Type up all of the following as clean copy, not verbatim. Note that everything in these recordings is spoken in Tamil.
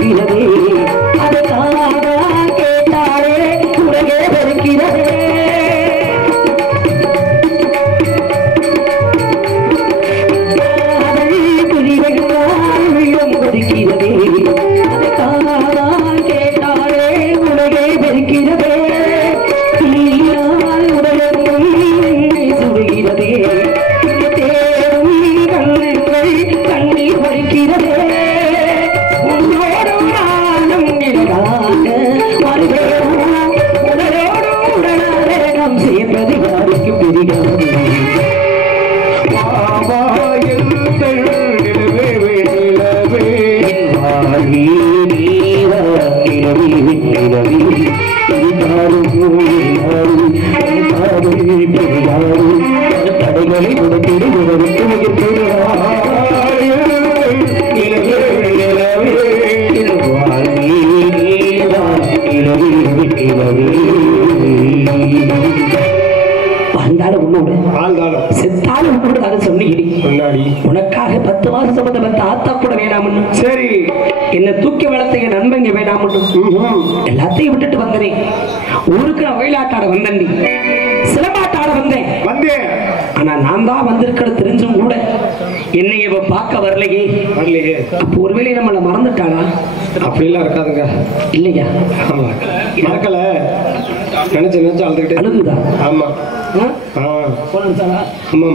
இருக்கிறதே அதை காதா கேட்டாலே உலகே வெறுக்கிறதே உனக்காக 10 மாசம் சம்பந்த தாத்தா கூட வேணாம். சரி, என்ன தூக்கி வளர்த்த என் நண்பங்க வேணாம். எல்லாத்தையும் விட்டுட்டு வந்தனே. ஊருக்கு ஒயிலாட்டாட வந்தேன், சிலம்பாட்டாட வந்தேன். ஆனா நான் தான் வந்திருக்கிறது தெரிஞ்சும் கூட என்னை இவ பார்க்க வரலையே. அப்போ ஒருவேளை நம்மள மறந்துட்டாளா? அப்படிலாம் இருக்காதுங்க. இல்லையா? மறக்கல, நினைச்சு நினைச்சு அழுதுகிட்டே. அழுகுதா? ஆமா. ஆமா.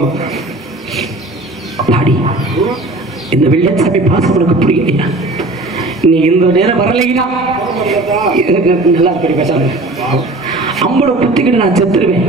பாடி இந்த வெள்ளன் சபை பாசம் உனக்கு புரியலையா? நீ இந்த நேரம் வரலைன்னா நல்லா பெரிய பேசாத. அம்பளை குத்திக்கிட்டு நான் செத்துருவேன்.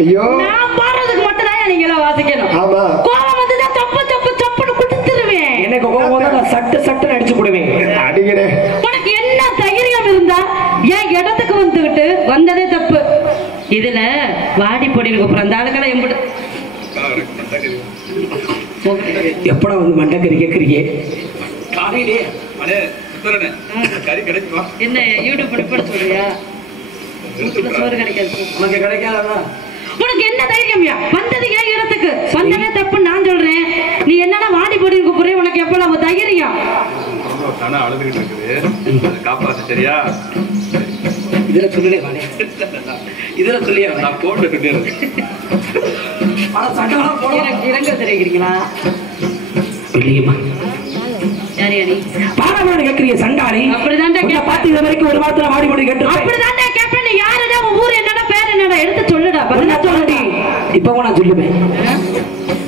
ஐயோ நான் பாடுறதுக்கு மட்டும் தான் நீங்க எல்லாம் வாசிக்கணும். ஆமா கோவம் வந்து தப்பு தப்பு தப்புன்னு குடுத்துருவேன். எனக்கு கோவம் வந்தா நான் சட்டு அடிச்சு போடுவேன். அடிக்கிறேன். உனக்கு என்ன தைரியம் இருந்தா ஏன் இடத்துக்கு வந்துகிட்டு வந்ததே தப்பு. இதுல வாடி பொடி கூப்பிடுற அந்த ஆளுக்கெல்லாம் எம்பிடு எப்படா வந்து மண்டக்கறி கேக்குறீங்க? என்ன யூடியூப் பண்ணி சொல்றியா? சோறு கிடைக்காது உனக்கு கிடைக்காதா? உனக்கு என்ன தைரியம்யா? வந்தது ஏன் இடத்துக்கு வந்ததே தப்பு நான் சொல்றேன். நீ என்னன்னா வாடி பொடி கூப்பிடுற? உனக்கு எவ்வளவு தைரியம்? அழுதுகிட்டு இருக்குது காப்பாத்து சரியா? இதுல சொல்லுலே வாடே. இதுல சொல்லியா நான் போட்டுக்கிட்டே இருக்கேன். இறங்க தெரிவிக்கிறீங்களா? இல்லையம்மா. யார் யாரி பாடமான கேட்கறீங்க சண்டாளி. அப்படிதான்டா உன்னை பார்த்து இது வரைக்கும் ஒரு வாரத்துல வாடி பொடி கேட்டு அப்படிதான்டா கேட்பேன். நீ யாருடா? உன் ஊர் என்னடா? பேர் என்னடா? எடுத்து சொல்லுடா. பதிலா சொல்லுடி. இப்ப நான் சொல்லுவேன்.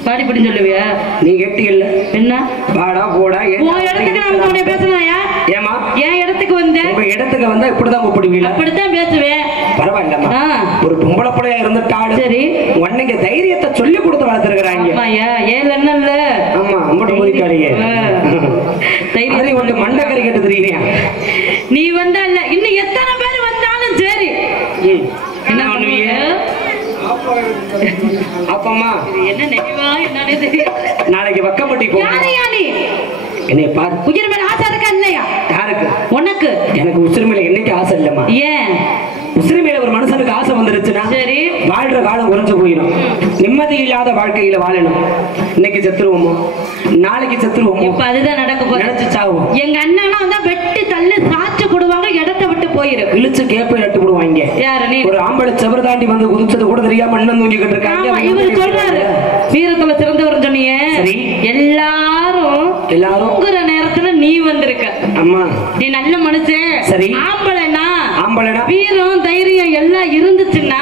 வாடி பொடி சொல்லுவியா? நீ கேட்டீல்ல என்ன வாடா போடா? உன் இடத்துக்கு நான் உன்னை பேசுனாயா? ஏமா என் இடத்துக்கு வந்தேன். உங்க இடத்துக்கு வந்தா இப்படிதான் கூப்பிடுவீங்க? அப்படித்தான் பேசுவேன். பரவாயில்லம்மா. ஒரு பொம்பளை பிள்ளையா இருந்துட்டாடு. சரி உன்னைக்கு தைரியத்தை சொல்லி கொடுத்து வளர்த்துருக்காங்க. ஆமாயா ஏன் என்ன ஆமா அம்பட்டு போதிக்காளியே தைரியம் வந்து மண்டக்கறி கேட்டு தெரியுறியா? நீ வந்தா இல்ல இன்னும் எத்தனை பேர் வந்தாலும் சரி. என்ன பண்ணுவீங்க? அப்பம்மா என்ன நெகிவா என்னன்னே தெரியும். நாளைக்கு வக்கப்பட்டி போ. யாரையா நீ? என்னை பாரு. உயிர் மேல ஆசை இருக்கா இல்லையா? யாருக்கு? உனக்கு. எனக்கு உசிறு மேல என்னைக்கு ஆசை இல்லம்மா. ஏன்? உசிறு மேல ஒரு மனுஷனுக்கு ஆசை வந்துருச்சுன்னா சரி வாழ்ற காலம் குறைஞ்சு போயிடும். நிம்மதி இல்லாத வாழ்க்கையில வாழணும். இன்னைக்கு செத்துருவோமோ நாளைக்கு செத்துருவோமோ இப்ப அதுதான் நடக்க போகுது. நினைச்சு சாவோம். எங்க அண்ணா வந்தா வெட்டி தள்ளி சாச்சு கொடுவாங்க. இடத்தை விட்டு போயிரு. இழுச்சு கேப்பை நட்டு போடுவாங்க. யாரு நீ? ஒரு ஆம்பளை செவர் தாண்டி வந்து குதிச்சது கூட தெரியாம அண்ணன் தூங்கிக்கிட்டு இருக்காங்க. இவரு சொல்றாரு வீரத்துல சிறந்தவர் சொன்னீங்க. சரி எல்லாரும் தூங்குற நேரத்துல நீ வந்திருக்க. அம்மா நீ நல்ல மனுஷன். சரி ஆம்பளைனா வீரம் தைரியம் எல்லாம் இருந்துச்சுன்னா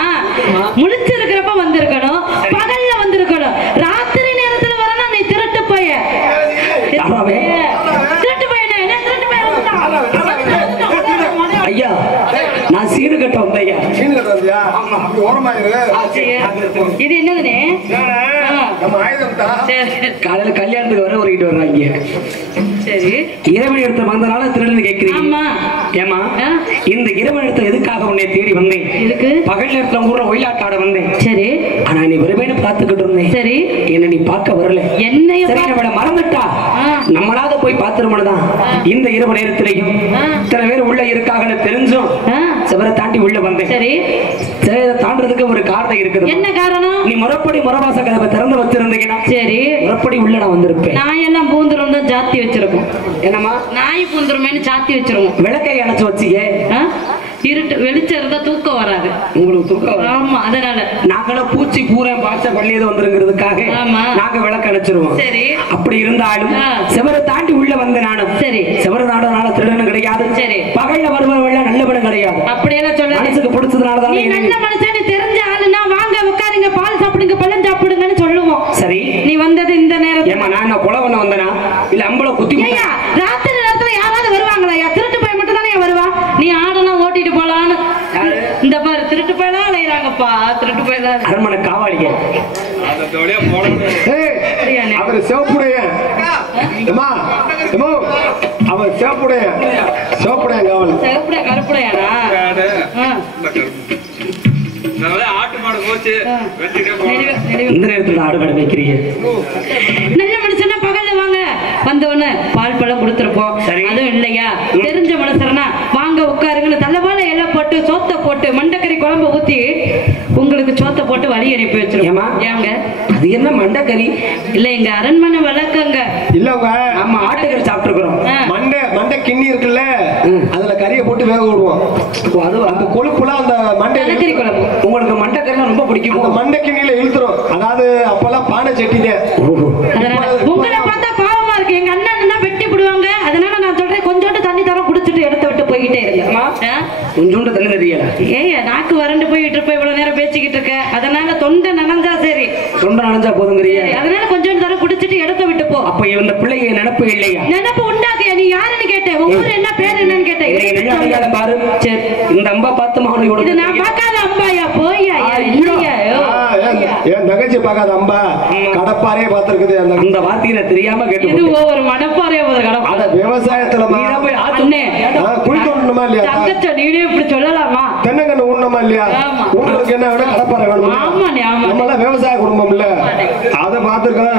முழிச்சிருக்கிறப்ப வந்திருக்கணும். பகல்ல வந்திருக்கணும். ராத்திரி நேரத்துல வரனா நீ திருட்டு போய திருட்டு போயனே திருட்டு போய ஐயா நான் சீடு கட்ட வந்தையா. இது என்னதுனே? காலையில கல்யாணத்துக்கு வர ஒரு வர்றாங்க. சரி இரவு எடுத்து வந்தனால திருடன்னு கேட்கிறீங்க. ஏமா இந்த இரவு எடுத்து எதுக்காக உன்னை தேடி வந்தேன்? பகல் நேரத்துல ஊர்ல ஒயிலாட்டாட வந்தேன். சரி ஆனா நீ வருவேன்னு பார்த்துக்கிட்டு இருந்தேன். சரி என்ன நீ பார்க்க வரல. என்னைய மறந்துட்டா நம்மளாத போய் பார்த்துருமோதான். இந்த இரவு நேரத்திலையும் இத்தனை பேர் உள்ள இருக்காங்கன்னு தெரிஞ்சும் சிவரை தாண்டி உள்ள வந்தேன். சரி சிலையை தாண்டறதுக்கு ஒரு காரணம் இருக்குது. என்ன காரணம்? நீ முறப்படி முறவாச கதவை திறந்து வச்சிருந்தீங்கன்னா சரி முறப்படி உள்ள நான் வந்திருப்பேன். நாய் எல்லாம் பூந்துரும் தான் ஜாத்தி வச்சிருக்கோம். என்னமா நாய் பூந்துருமேன்னு சாத்தி வச்சிருவோம். விளக்கை அணைச்சு வச்சியே இருட்டு வெளிச்சம் இருந்தா தூக்கம் வராது. உங்களுக்கு தூக்கம்? ஆமா அதனால நாங்களும் பூச்சி பூரா பாய்ச்ச பள்ளியது வந்துருங்கிறதுக்காக நாங்க விளக்கு அணைச்சிருவோம். சரி அப்படி இருந்தாலும் சிவரை தாண்டி உள்ள வந்த நானும் சரி சிவரை நாடனால திருடனும் கிடையாது. சரி பகல்ல வருபவர்கள் நல்லவனும் கிடையாது. அப்படியெல்லாம் சொல்ல மனசுக்கு பிடிச்சதுனாலதான் நீ நல்ல மனுஷன் தெரிஞ்ச ஆளுனா வாங்க உட்காருங்க பால் சாப்பிடுங்க பழம் சாப்பிடுங்கன்னு சொல்லுவோம். சரி நீ வந்தது இந்த நேரத்துல ஏமா நான் என்ன குலவன வந்தனா இல்ல அம்பளை குத்தி ராத்திரி நேரத்துல யாராவது வருவாங்களா? திருட்டு போய் மட்டும் தானே வருவா. நீ ஆடெல்லாம் ஓட்டிட்டு போலான்னு இந்த பாரு திருட்டு போயலாம் அலையிறாங்கப்பா. திருட்டு போயலாம் அரண்மனை காவாளிங்க அவர் சிவப்புடைய அவர் சிவப்புடைய சிவப்புடைய காவல் சிவப்புடைய கருப்புடையானா? ஆட்டு மாடு போச்சு. இந்த நேரத்துல ஆடு கடை வைக்கிறீங்க. நல்ல மனுஷனா பகல்ல வாங்க வந்தவொன்னு பால் பழம் கொடுத்துருப்போம். அதுவும் இல்லையா தெரிஞ்ச மனுஷனா வாங்க உட்காருங்கன்னு தலைவாழ எல்லாம் போட்டு சோத்த போட்டு மண்டக்கறி குழம்பு ஊத்தி உங்களுக்கு சோத்த போட்டு வழி அனுப்பி வச்சிருக்கோம். ஏங்க அது என்ன மண்டக்கறி? இல்ல எங்க அரண்மனை வழக்கங்க. இல்லங்க நம்ம ஆட்டுக்கறி சாப்பிட்டுருக்கிறோம். மண்டை கிண்ணி இருக்குல்ல அதுல கறியை போட்டு வேக விடுவோம். அது அந்த கொழுப்புலாம் அந்த மண்டை குழம்பு உங்களுக்கு மண்டக்கறி ரொம்ப பிடிக்கும். அந்த மண்டை கிண்ணில இழுத்துரும். அதாவது அப்பெல்லாம் பானை சட்டிங்க. உங்களை பார்த்தா பாவமா இருக்கு. எங்க அண்ணன் வெட்டி விடுவாங்க. அதனால நான் சொல்றேன் கொஞ்சோண்டு தண்ணி தரம் குடிச்சிட்டு இடத்த விட்டு போய்கிட்டே இருங்க. கொஞ்சோண்டு தண்ணி தெரியல. ஏய் நாக்கு வறண்டு போயிட்டு இருப்ப இவ்வளவு நேரம் பேசிக்கிட்டு இருக்க. அதனால தொண்டை நனைஞ்சா சரி. தொண்டை நனைஞ்சா போதுங்கிறியா? அதனால கொஞ்சோண்டு தரம் குடிச்சிட்டு இடத்த விட்டு போ. அப்ப இந்த பிள்ளைய நினைப்பு இல்லையா? நினைப்பு உண்டாக்கியா? நீ யாருன்னு கேட்ட? ஒவ்வொரு என்ன பேர் என்னன்னு கேட்ட? பாரு இந்த அம்பா பார்த்து மகனோட இது நான் பார்க்காத அம்பாயா? போய்யா இல்லையா? வேலையை பார்க்காத அம்பா கடப்பாரே பார்த்திருக்குது. அந்த வார்த்தையை தெரியாம கேட்டு இது ஒரு மனப்பாறை ஒரு கடப்பாறை. அத விவசாயத்துல அண்ணே குழி தோண்டணுமா இல்லையா? தங்கச்ச நீனே இப்படி சொல்லலாமா? தென்னங்கண்ணு ஊனமா இல்லையா? உங்களுக்கு என்ன வேணும்? கடப்பாறை வேணும். ஆமாண்ணே ஆமா. நம்மள விவசாய குடும்பம் இல்ல, அத பாத்துருக்கோம்.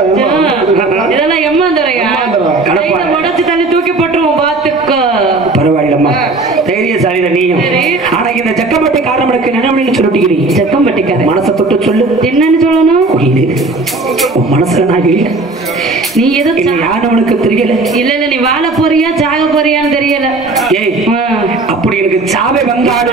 இதெல்லாம் எம்மாந்தரையா கடப்பாறை உடைச்சு தள்ளி தூக்கி போட்டுருவோம் பாத்துக்கோ. பரவாயில்லம்மா, தைரியசாலித நீயும். ஆனா இந்த செக்கம்பட்டி காரணம் நினைவுன்னு சொல்லிட்டீங்க. செக்கம்பட்டிக்கார மனசை தொட்டு சொல்லு. என்னன்னு சொல்லணும்? உன் மனசுல நான் இல்ல. நீ எது யானவனுக்கு தெரியல. இல்ல இல்ல நீ வாழ போறியா சாக போறியான்னு தெரியல. ஏய் அப்படி எனக்கு சாவே வந்தாடு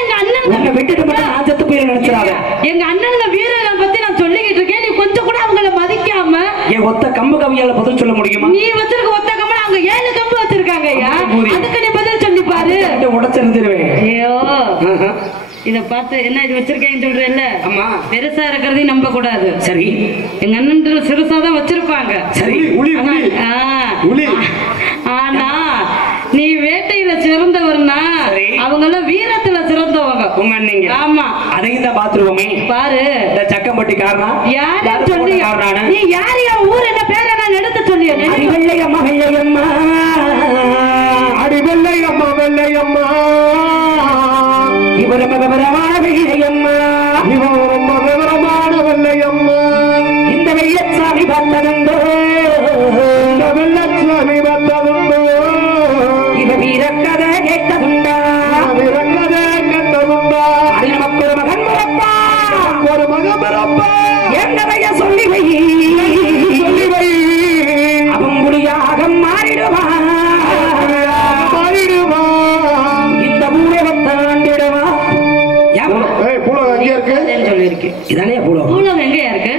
எங்க அண்ணன் உன்னை விட்டுட்டு மட்டும் நான் செத்து போய் நினைச்சிடாத. எங்க அண்ணனுங்க வீரர்களை பத்தி நான் சொல்லிக்கிட்டு இருக்கேன். நீ கொஞ்சம் கூட அவங்கள மதிக்காம என் ஒத்த கம்பு கவியால பதில் சொல்ல முடியுமா? நீ வச்சிருக்க ஒத்த கம்பு அவங்க 7 கம்பு வச்சிருக்காங்க ஐயா. அதுக்கு நீ பதில் சொல்லி பாரு. உடைச்சிருந்துருவேன். ஐயோ இத பார்த்து என்ன இது வச்சிருக்கேன்னு சொல்றேன்ல. ஆமா பெருசா இருக்கிறதையும் நம்ப கூடாது. சரி எங்க அண்ணன் சிறுசா தான் வச்சிருப்பாங்க. சரி ஆனா நீ வேட்டையில சிறந்தவர்னா அவங்க எல்லாம் வீரத்துல சிறந்தவங்க உங்க அண்ணீங்க. ஆமா அதையும் தான் பாத்துருவோமே. பாரு இந்த சக்கம்பட்டி காரணம் யாரு சொல்லி நீ யார் யா ஊர் என்ன பேரை நான் எடுத்து சொல்லியா? வெள்ளையம்மா வெள்ளையம்மா அடி வெள்ளையம்மா வெள்ளையம்மா இவர் விவரமான வெள்ளையம்மா இவன் ரொம்ப விவரமான வெள்ளையம்மா. இந்த வெள்ளச்சாமி பார்த்ததுண்டோ இந்த வெள்ளச்சாமி பார்த்ததுண்டோ இவ வீரக்கதை கேட்டதுண்டா வீரக்கதை கேட்டதுண்டா அது நமக்கு ஒரு மகன் பிறப்பா ஒரு மகன் பிறப்பா என்னவைய சொல்லி வை சொல்லி வை அவன் முடியாக மாறிடுவான் மாறிடுவான் இந்த ஊரை தாண்டிடுவான். பூலகம் எங்க இருக்கு? சொல்லியிருக்கேன். இதானே பூலகம். பூலகம் எங்கயா இருக்கு?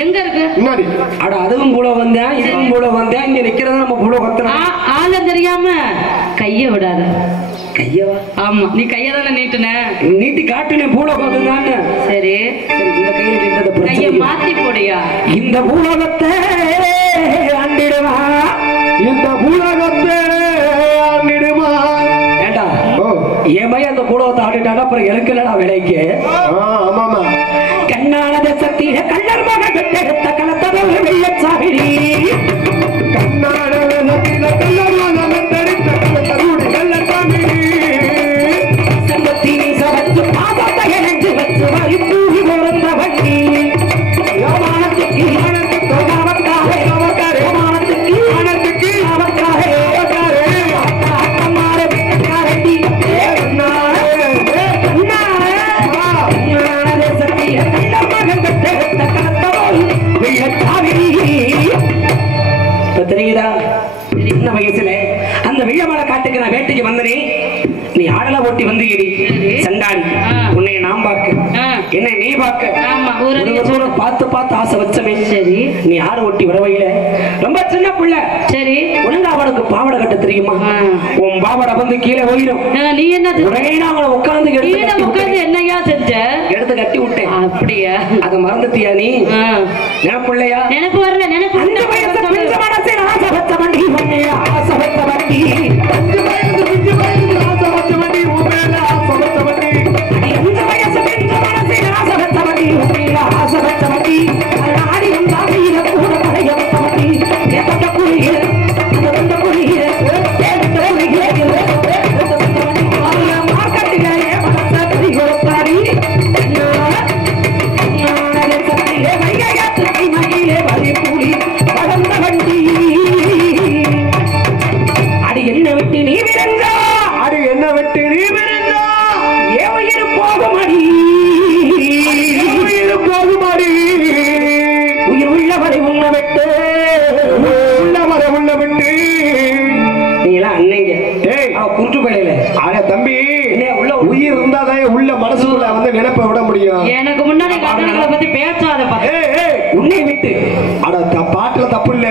எங்க இருக்கு? முன்னாடி. அட அதுவும் பூலகம் வந்தேன் இதுவும் பூலகம் வந்தேன். இங்க நிக்கிறது நம்ம பூலகத்துல. ஆள தெரியாம கைய விடாத. கையவா? ஆமா நீ கையதான நீட்டுன. நீட்டி காட்டுனே பூலகம் அதுதானே. சரி இந்த கையில நின்றத கைய பிரச்சனை. மாத்தி போடியா. இந்த பூலகத்தை ஆண்டிடுவா. இந்த பூலகத்தை ஆண்டிடுவா. ஏண்டா ஏமையா அந்த பூலகத்தை ஆடிட்டானா அப்புறம் எனக்குலடா விலைக்கு. ஆமாமா கண்ணான தேசத்தில கள்ளர் மக பெற்றெடுத்த கலத்ததோடு வெள்ளச்சாமி. கண்ணான தேசத்தில கள்ளர் மக பெற்றெடுத்த கலத்ததோடு வெள்ளச்சாமி. சங்கத்தினி சவத்து பாதத்தை இணைஞ்சு வச்சு வரி பூவி போறந்த வண்டி. யோமானத்துக்கு யோமானத்துக்கு அவக்காரே யோமானத்துக்கு யோமானத்துக்கு அவக்காரே அக்கம்மாரே விட்டக்காரடி. தெரியுதா? சின்ன வயசுல அந்த வெள்ளமலை காட்டுக்கு நான் வேட்டைக்கு வந்தனே. நீ ஆடல ஓட்டி வந்தீடி சண்டாடி. உன்னை நான் பாக்க என்னை நீ பாக்க பார்த்து பார்த்து ஆசை வச்சமே. சரி நீ ஆடு ஓட்டி வரவையில ரொம்ப சின்ன பிள்ளை. சரி ஒழுங்கா அவனுக்கு பாவடை கட்ட தெரியுமா? உன் பாவடை வந்து கீழே போயிடும். நீ என்ன அவனை உட்கார்ந்து உட்கார்ந்து என்னையா செஞ்ச? எடுத்து கட்டி விட்டேன். அப்படியா? அதை மறந்துட்டியா நீ? நினைப்பிள்ளையா? நினைப்பு வரல. நினைப்பு அந்த வயசு பிஞ்ச மனசில் ஆசை வச்ச வண்டி ஆசை வச்ச வண்டி அஞ்சு வயசு பிஞ்சு வயசு ஆசை வச்ச வண்டி உண்மையில ஆசை வச்ச வண்டி. அந்த வயசு பிஞ்ச மனசில் ஆசை வச்ச வண்டி உண்மையில ஆசை வச்ச வண்டி. ஆடி வந்தா வீர கூட பழைய வச்ச வண்டி. எந்த குளிர அந்த வந்த குளிர எந்த குளிர மார்க்கெட்டுகளே மனச பறி கொடுத்தாடி. வைகையாத்து மகிழே வரி கூலி வளர்ந்த வண்டி. அடி என்ன விட்டு நீ விரங்கா அடி என்ன விட்டு நீ விருந்தா ஏ உயிர் போகுமடி உயிர் போகுமாடி. உயிர் உள்ளவரை உன்னை விட்டு உள்ளவரை உள்ள விட்டு. நீ எல்லாம் அன்னைங்க குற்று பயில. அட தம்பி உயிர் இருந்தாதான் உள்ள மனசுக்குள்ள வந்து நினைப்ப விட முடியும். எனக்கு முன்னாடி காரணங்களை பத்தி பேசாத. உன்னை விட்டு அட பாட்டுல தப்பு இல்ல.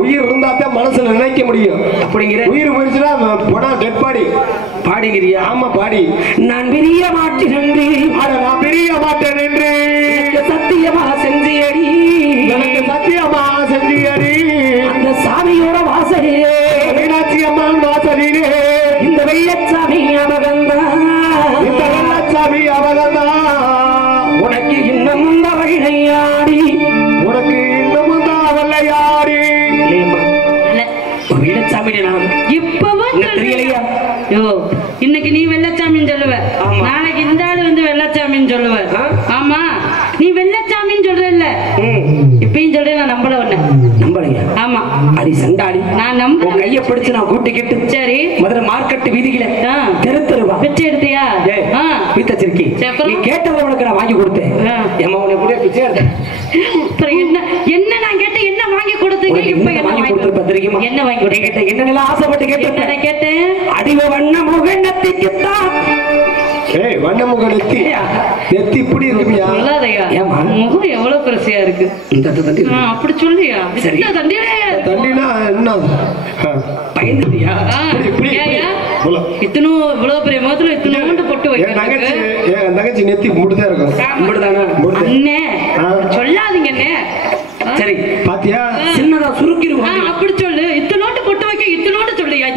உயிர் இருந்தாதான் மனசுல நினைக்க முடியும். அப்படிங்கிற உயிர் போயிடுச்சுன்னா போனா டெட் பாடி பாடிங்கிறியா? ஆமா பாடி. நான் பிரிய மாட்டேன் என்று அட நான் பிரிய மாட்டேன் என்று சத்தியமா செஞ்சியடி. எனக்கு சத்தியமா செஞ்சியடி. அந்த சாமியோட வாசலிலே மீனாட்சி அம்மன் வாசலிலே இந்த வெள்ளச்சாமி அவகந்தான். இந்த வெள்ளச்சாமி அவகந்தான். உனக்கு இன்னும் இந்த வழியாடி வெள்ளச்சாமின்னு சொல்லுவேன். ஆமா, நீ வெள்ளச்சாமின்னு சொல்றல்ல, இப்பயும் சொல்றேன். நான் நம்பல ஒண்ணு. நம்பலையா? ஆமா. அடி சண்டாடி, நான் நம்புறேன். கைய பிடிச்சு நான் கூட்டிக்கிட்டு சரி முதல்ல மார்க்கெட் வீதிகளை தெருத்தருவா பிச்சை எடுத்தியா? வீத்தச்சிருக்கி நீ கேட்டதை உனக்கு நான் வாங்கி கொடுத்தேன். ஏமா உனக்கு கூட பிச்சை எடுத்தேன். என்ன என்ன நான் கேட்டேன், என்ன வாங்கி கொடுத்தீங்க? இப்ப என்ன வாங்கி கொடுத்து தெரியுமா? என்ன வாங்கி கொடுத்தீங்க? என்ன ஆசைப்பட்டு கேட்டேன். கேட்டேன் அடிவ வண்ண முகநத்திக்குத்தான். ஏய், வண்ண முக நெத்தி நெத்தி இப்படி இருக்குமியா? ஏமா முகம் எவ்வளவு பெருசையா இருக்கு? அப்படி சொல்லியா? தண்டினா என்ன பயந்துட்டியா? இத்தனும் இவ்வளவு பெரிய முகத்துல இத்தனோண்டு பொட்டு வைக்க தங்கச்சி நெத்தி முடிதான் இருக்கும். அண்ணே சொல்லாதீங்க அண்ணே. சரி பாத்தியா, சின்னதா சுருக்கிடுவோம். அப்படி சொல்லு. இத்தனோண்டு பொட்டு வைக்க இத்தனோண்டு சொல்லியா?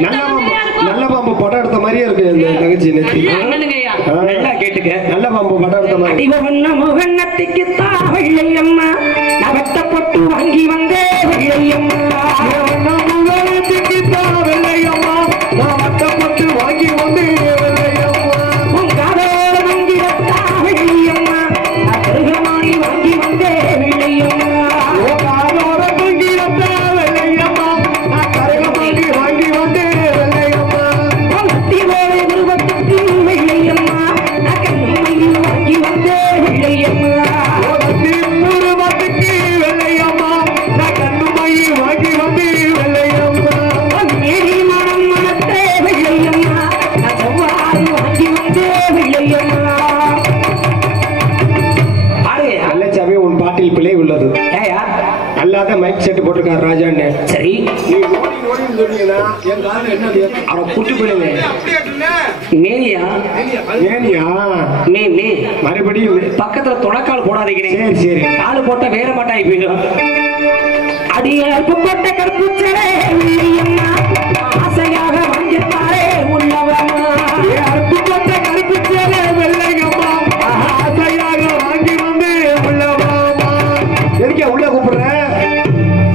நல்ல பாம்பு படம் எடுத்த மாதிரியே இருக்கு இந்த தங்கச்சி நெத்தி. நல்லா கேட்டுக்க. நல்ல பாம்பு படம் எடுத்த மாதிரி. அடிவ வண்ண முகநத்திக்கு தான் வெள்ளையம்மா, நான் வெட்டப்பட்டு வாங்கி வந்தே வெள்ளையம்மா. முகநத்திக்கு தான் வெள்ளையம்மா, நான் வெட்டப்பட்டு வாங்கி வந்தே வெள்ளையம்மா. உன் காதோட மங்கிடத்தா வெள்ளையம்மா, நான் கருகமானி வாங்கி வந்தே வெள்ளையம்மா. உன் காதோட மங்கிடத்தா வெள்ளையம்மா, நான் கருகமானி வாங்கி வந்தே வெள்ளையம்மா. உன் கத்தி வேலை உருவத்துக்கு வெள்ளையம்மா, நான் கண்மையில் வாங்கி வந்தே வெள்ளையம்மா. உருவத்துக்கு வெள்ளையம்மா, நான் கண்மையில் வாங்கி வந்தே வெள்ளையம்மா. மேரி மனம் மனத்தே வெள்ளையம்மா, நான் செவ்வாறு வாங்கி வந்தே வெள்ளையம்மா. நல்லச்சாமி, உன் பாட்டில் பிழை உள்ளது. ஏயா அல்லாத மைக் செட் போட்டிருக்காரு ராஜான்னு. சரி, நீ ஓடின்னு சொன்னீங்கன்னா என் காலம் என்னது? அவனை கூட்டு போயிடுங்க. மேனியா ஏனியா மே மறுபடியும் பக்கத்துல துணக்கால் போடாதீங்க. சரி சரி, காலு போட்டா வேற மாட்டாய் போயிடும். அடியற்பு போட்ட கற்புச்சரே வெள்ளையம்மா, ஆசையாக வாங்கிப்பாரே உள்ளவமா. அறுப்பு போட்ட கருப்புச்சேலை வெள்ளையம்மா, ஆசையாக வாங்கி வந்து உள்ளவாமா. எதுக்கே உள்ள கூப்பிடுற?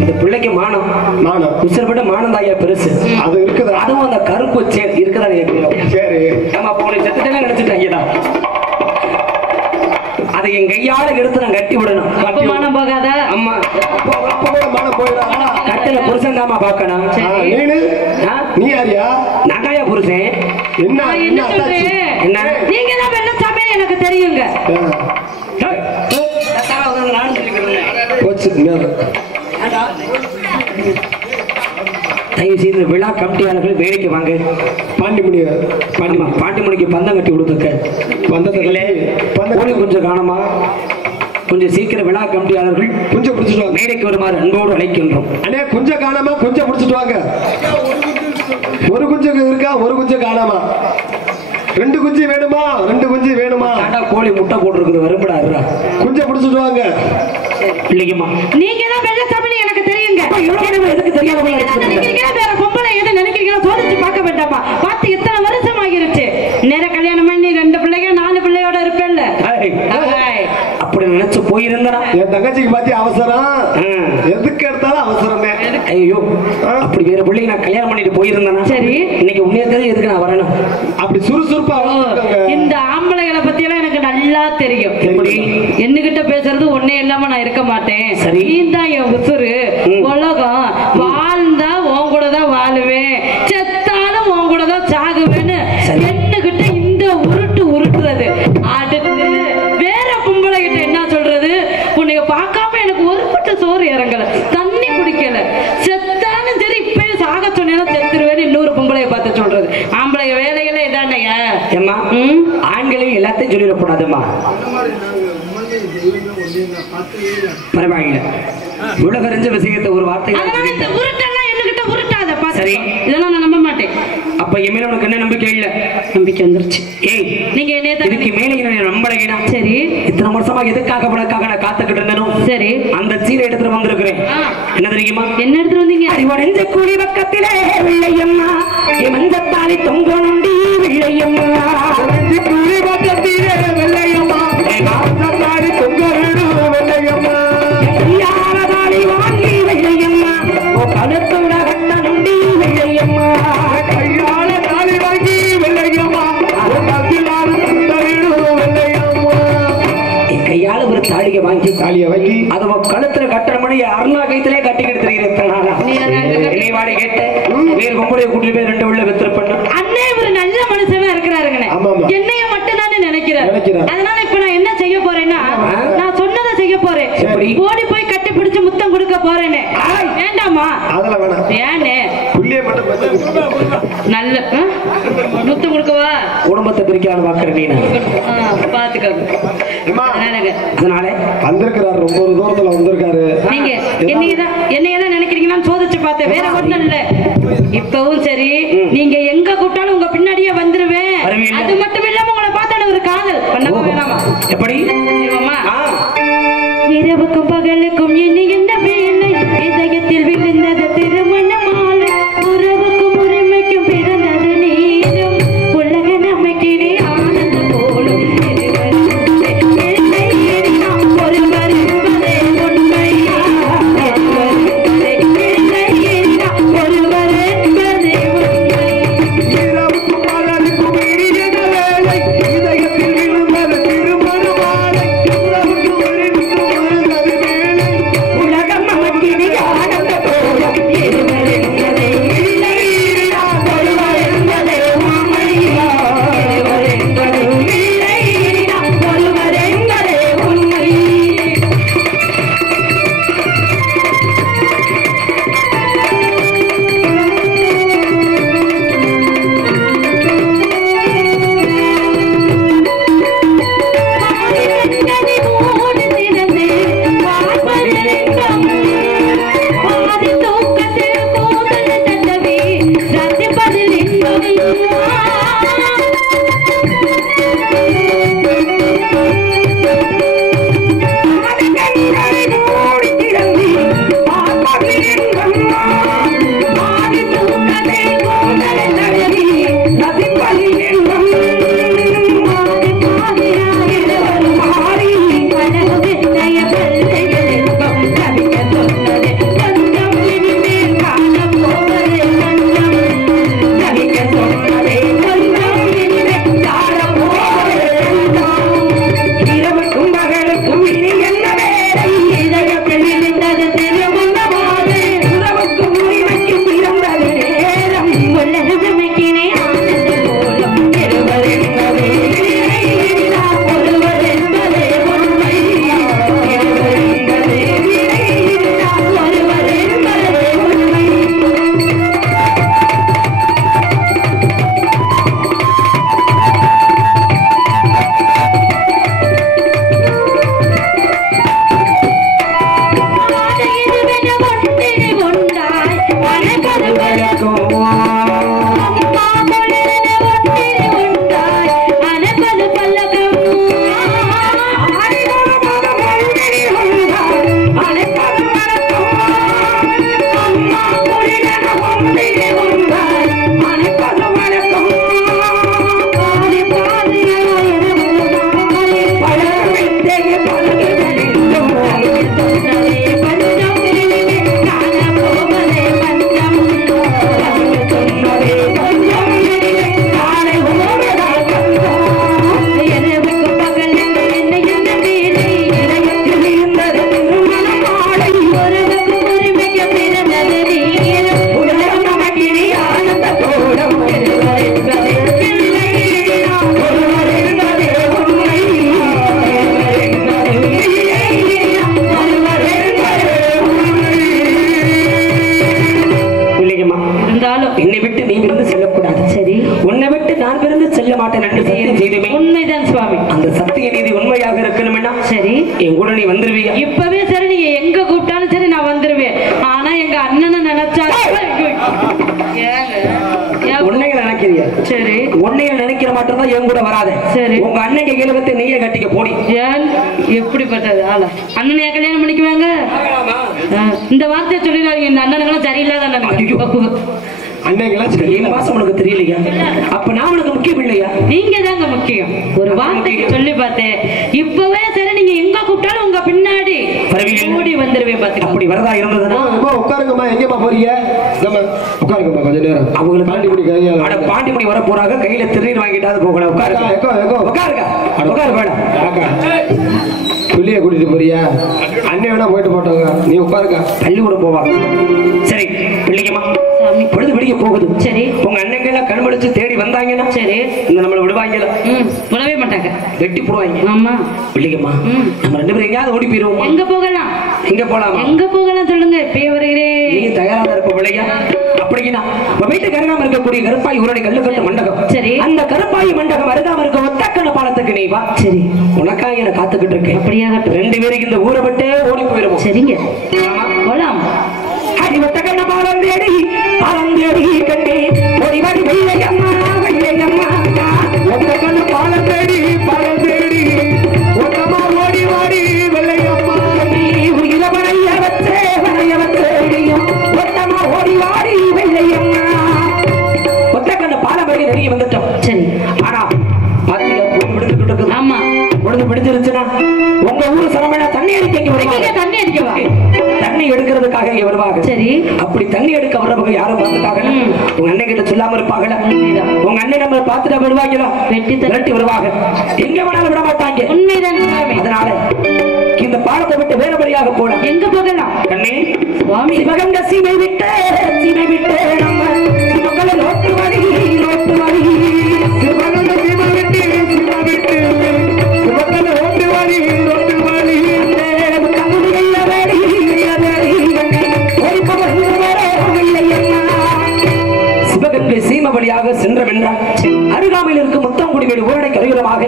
இந்த பிள்ளைக்கு மானம் நானும் உசிரப்பட்ட மானம் தாயா பெருசு. அது இருக்குதா? அதுவும் அந்த கருப்பு இருக்குதா? சரி, நம்ம போன செத்துட்டே நினைச்சிட்டாங்கடா. அதை என் கையால எடுத்து நான் கட்டி விடணும். மானம் போகாத. அம்மா அப்ப கூட மானம் போயிடாதா? கட்டில புருஷன் தாமா பாக்கணும். நீனு நீ யாரியா? நகாயா புருஷன். என்ன நான் என்ன சொல்றேன்? என்ன நீங்க தான் வெள்ளச்சாமி, எனக்கு தெரியுங்க. போச்சு. தயவு செய்து விழா கமிட்டியாளர்கள் வேலைக்கு வாங்க. பாண்டிமணிக்கு பந்தம் கட்டி கொடுத்துக்க. பந்தத்தை கொஞ்சம் காணமா, கொஞ்சம் சீக்கிரம் விழா கமிட்டியாளர்கள் கொஞ்சம் பிடிச்சிட்டு வாங்க. மேடைக்கு வருமாறு அன்போடு அழைக்கின்றோம். அண்ணே, கொஞ்சம் காணாம கொஞ்சம் பிடிச்சிட்டு வாங்க. ஒரு குஞ்சம் இருக்கா? ஒரு குஞ்சம் காணாமா? 2 குஞ்சு வேணுமா? 2 குஞ்சு வேணுமா? கோழி முட்டை போட்டுருக்குது, வரும்படா. குஞ்சம் பிடிச்சிட்டு வாங்க. இல்லைங்கம்மா, நீங்க தான் வெள்ளச்சாமி, எனக்கு தெரியுங்க. எதுக்கு தெரியாத நினைக்கிறீங்க வேற பொம்பளை எது நினைக்கிறீங்களோ சோதிச்சு பார்க்க வேண்டாமா? பார்த்து இத்தனை வருஷம் ஆகிருச்சு. நேர கல்யாணம் பண்ணி 2 பிள்ளைங்க 4 பிள்ளையோட இருப்பேன்ல. அப்படி நினைச்சு போயிருந்தா என் தங்கச்சிக்கு பாத்தி அவசரம். எதுக்கு எடுத்தாலும் அவசரமே. ஐயோ, அப்படி வேற பிள்ளைங்க நான் கல்யாணம் பண்ணிட்டு போயிருந்தேன்னா சரி, இன்னைக்கு உண்மையா தெரியும் எதுக்கு நான் வரணும். அப்படி சுறுசுறுப்பா இந்த ஆம்பளைகளை பத்தி எல்லாம் எனக்கு நல்லா தெரியும். என்னகிட்ட பேசுறது ஒன்னே இல்லாம நான் இருக்க மாட்டேன். சரி, நீ தான் என் உசுரு. உலகம் வாழ்ந்தா உன் கூட தான் வாழுவேன், செத்தாலும் உன் கூட தான் சாகுவேன்னு என்னகிட்ட இந்த உருட்டுறது. அடுத்து வேற பொம்பளை கிட்ட என்ன சொல்றது? உன்னைய பார்க்காம எனக்கு ஒரு பட்டு சோறு இறங்கல, தண்ணி குடிக்கல, செத்தாலும் சரி இப்பயே சாக சொன்னா செத்துருவேன்னு இன்னொரு பொம்பளைய பார்த்து சொல்றது. ஆம்பளை வேலைகளே இதானையா? ஏம்மா, ஆண்களையும் எல்லாத்தையும் சொல்லிடக்கூடாதுமா. பரவாயில்ல, உலகறிஞ்ச விஷயத்தை ஒரு வார்த்தை உருட்டெல்லாம் என்கிட்ட உருட்டாத. சரி, இதெல்லாம் நான் நம்ப மாட்டேன். அப்ப என் மேல உனக்கு என்ன நம்பிக்கை இல்ல? நம்பிக்கை வந்துருச்சு. ஏய், நீங்க என்ன இதுக்கு மேல என்ன நம்பலையா? சரி, இத்தனை வருஷமா எதுக்காக உனக்காக நான் காத்துக்கிட்டு இருந்தேனும். சரி, அந்த சீரை எடுத்துட்டு வந்திருக்கிறேன். என்ன தெரியுமா? என்ன எடுத்துட்டு வந்தீங்க? அறிவடைஞ்ச கூலி பக்கத்திலே வெள்ளையம்மா, என் மஞ்சத்தாலி தொங்கணுண்டி வெள்ளையம்மா. கூலி பக்கத்திலே வெள்ளையம்மா, மஞ்சத்தாலி தொங்கணுண்டி வெள்ளையம்மா. கையாரதாலி வாங்கி வெள்ளையம்மா, ஓ கழுத்தோட கட்டணுண்டி வெள்ளையம்மா. கையால தாலி வாங்கி வெள்ளையம்மா, ஓ கத்திலாரு வெள்ளையம்மா. தாலியை வாங்கி தாலியை வாங்கி அது கழுத்துல கட்டுற மணி அருணா கைத்திலே கட்டிக்கிட்டு தெரியுது வாடி கேட்டு வேறு பொம்பளைய கூட்டிட்டு போய் 2 உள்ள வித்திர பண்ண அண்ணே ஒரு நல்ல மனுஷனா இருக்கிறாருங்கண்ணே. என்னைய மட்டும் தானே நினைக்கிறேன். அதனால இப்ப நான் என்ன செய்ய போறேன்னா நான் சொன்னதை செய்ய போறேன். ஓடி போய் கட்டி பிடிச்சு முத்தம் கொடுக்க போறேனே. வேண்டாமா? அதெல்லாம் வேணாம். ஏனே? புள்ளிய மட்டும் நல்ல முத்தம் கொடுக்கவா? குடும்பத்தை பிரிக்காத பாக்குற நீ பாத்துக்கோங்க. அதனால வந்திருக்கிறாரு, ரொம்ப ஒரு தூரத்துல வந்திருக்காரு. நீங்க என்னையதான் நினைக்கிறீங்கன்னு சோதிச்சு பார்த்தேன், வேற ஒண்ணும் இல்ல. இப்பவும் சரி நீங்க எங்க கூப்பிட்டாலும் உங்க பின்னாடியே வந்துருவேன். அது மட்டும் இல்லாம உங்களை பார்த்தாலும் ஒரு காதல் பண்ண வேணாமா? எப்படி இரவுக்கும் பகலுக்கும் இனி என்ன வேலை, இதயத்தில் விழுந்தது திருமண மாலை, உறவுக்கும் உரிமைக்கும் பிறந்தது நீரும், உலக நமக்கினே ஆனந்த போலும் இந்த வார்த்தையை சொல்லிடாதீங்க. இந்த அண்ணனுங்களாம் சரியில்லாத அண்ணன் தெரியலையா? அப்ப நான் உனக்கு முக்கியம் இல்லையா? நீங்க தாங்க முக்கியம். ஒரு வார்த்தைக்கு சொல்லி பார்த்தேன். இப்பவே சரி நீங்க எங்க கூப்பிட்டாலும் உங்க பின்னாடி ஓடி வந்துருவேன். பாத்து அப்படி வரதா இருந்ததுன்னா உட்காருங்கம்மா. எங்கம்மா போறீங்க? உட்காருங்கம்மா கொஞ்ச நேரம். அவங்க பாண்டிமணி வர போறாங்க. கையில திருநீர் வாங்கிட்டாவது போகலாம். உட்காருங்க. உட்காருங்க. உட்காரு வேணாம். வெளியே கூட்டிட்டு போறியா? அண்ணன் வேணா போயிட்டு போட்டாங்க, நீ உட்காருக்கா. பள்ளிக்கூடம் போவாங்க. சரி பிள்ளைங்கம்மா, சாமி. பொழுது பிடிக்க போகுது. சரி. உங்க அண்ணங்க எல்லாம் கண்மடிச்சு தேடி வந்தாங்கன்னா சரி. இந்த நம்மள விடுவாங்கல, விடவே மாட்டாங்க, வெட்டி போடுவாங்க. ஆமா. பிள்ளைங்கம்மா, நம்ம ரெண்டு பேரும் எங்கேயாவது ஓடி போயிருவோமா? எங்க போகலாம்? எங்க போலாமா? எங்க போகலாம் சொல்லுங்க, இப்பயே வருகிறேன். நீங்க தயாரா இருப்ப பிள்ளைங்க. அப்படின்னா உங்க வீட்டுக்கு அருகாம இருக்கக்கூடிய கருப்பாய் ஊரடி கல்லுக்கட்டு மண்டபம். சரி. அந்த அந்த கருப்பாய் மண்டபம் அருகாம இருக்க ஒத்தக்கண்ண பாலத்துக்கு நீ வா. சரி. உனக்காக என்ன காத்துக்கிட்டு இருக்கேன். அப்படியாகட்டும். ரெண்டு பேருக்கு இந்த ஊரை விட்டே ஓடி போயிருவோம். சரிங்க, ஆமா. போலாம். அடி ஒத்தக்கண்ண பாலம் தேடி கண்டே ஓடி வாடி வெள்ளையம்மா வெள்ளையம்மா. ஒத்தக்கண்ண பாலம் தேடி ஒத்தமா ஓடி வாடி வெள்ளையம்மா. உயிர வளைய வச்சே ஒத்தமா ஓடி வாடி வெள்ளையம்மா. ஒத்தக்கண்ண பாலம் வரைக்கும் நெருங்கி வந்துட்டோம். சரி. ஆனா பாத்தீங்க பொழுது விடுத்துக்கிட்டு இருக்குது. ஆமா. பொழுது விடுத்துருச்சுன்னா உங்க ஊர் சமமான தண்ணி அடிக்க இங்க வருவாங்க. தண்ணி அடிக்கவா? தண்ணி எடுக்கிறதுக்காக இங்க வருவாங்க. சரி. அப்படி தண்ணி எடுக்க வர்றவங்க யாரும் பார்த்துட்டாங்கன்னா உங்க அண்ணன் கிட்ட சொல்லாம இருப்பாங்களா? உங்க அண்ணன் நம்ம பார்த்துட்டா விடுவாங்களா? வெட்டி வருவாங்க. எங்க வேணாலும் விட மாட்டாங்க. உண்மைதான். அதனால இந்த பாலத்தை விட்டு வேறபடியாக போலாம். எங்க போகலாம்? கண்ணே, சுவாமி. சிவகங்க சீமை விட்டு நம்ம மக்களை ரோட்டு வழி சிவகங்க சீமை விட்டு சிவகங்க ரோட்டு வழி சிவகங்கை சீம வழியாக சென்றவென்றால் அருகாமையில் இருக்கும் முத்தங்குடி வீடு ஊரடை கரையோரமாக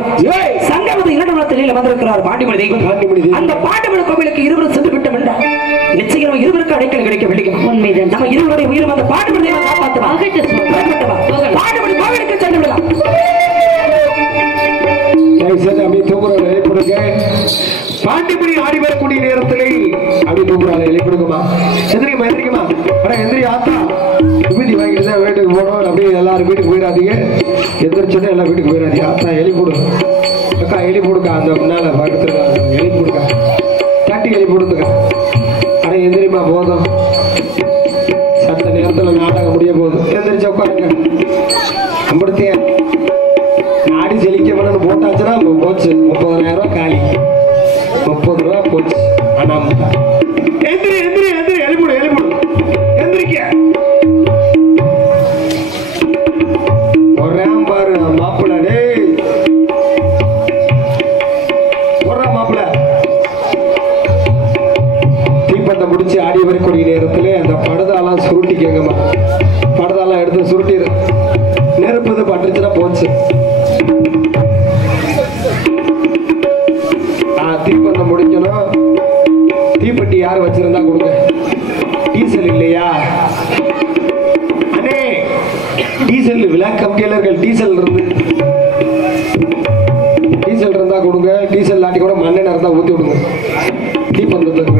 சங்கமது இரண்டு வந்திருக்கிறார் பாண்டிமணி தெய்வம். அந்த பாண்டிமணி கோவிலுக்கு இருவரும் சென்று விட்டோம் என்றால் நிச்சயம் இருவருக்கு அடைக்கல் கிடைக்க விடுக்கும். உண்மைதான். நம்ம இருவருடைய உயிரும் அந்த பாண்டிமணி தெய்வம் காப்பாற்றுவார். பாண்டிமணி கோவிலுக்கு சென்று விடலாம். பாண்டிமணி ஆடி வரக்கூடிய நேரத்திலே அப்படி தூக்குறாங்க. எழுப்பிடுக்குமா? எந்திரிக்குமா? எந்திரிக்குமா? எந்திரி ஆத்தா விபூதி வாங்கிட்டு தான் வீட்டுக்கு போனோம். அப்படியே எல்லாரும் வீட்டுக்கு போயிடாதீங்க. எந்திரிச்சோன்னே எல்லாம் வீட்டுக்கு போயிடாதீங்க. ஆத்தா எலி போடு அக்கா, எலி போடுக்கா. அந்த முன்னால படுத்துருக்காங்க, எலி போடுக்கா, தட்டி எலி போடுதுக்கா. அட எந்திரிமா, போதும். சத்த நேரத்தில் நாடகம் முடிய போகுது. எந்திரிச்ச உட்காருங்க. அம்படுத்திய நாடி செழிக்க போட்டாச்சுன்னா போச்சு. 30,000 ரூபாய் காலி. 30 ரூபா போச்சு. ஆனா எந்திரி எந்திரி எந்திரி, எழுப்பிடு எழுப்பிடு, எந்திரிக்க ஒரே பாரு மாப்பிள்ள. டேய் ஒரே மாப்பிள்ள. தீப்பந்தம் முடிச்சு ஆடி வரக்கூடிய நேரத்துல அந்த படுதாலாம் சுருட்டிக்கங்கம்மா. படுதாலாம் எடுத்து சுருட்டிடு. நெருப்பது பட்டுச்சுன்னா போச்சு. தீப்பந்தம் முடிக்கணும். தீப்பெட்டி யார் வச்சிருந்தா கொடுங்க. டீசல் இல்லையா அண்ணே? டீசல் விளக்கம் டீலர்கள் டீசல் இருந்தா கொடுங்க. டீசல் இல்லாட்டி கூட மண்ணெண்ணெய் இருந்தா ஊத்தி விடுங்க. தீப்பந்தத்துக்கு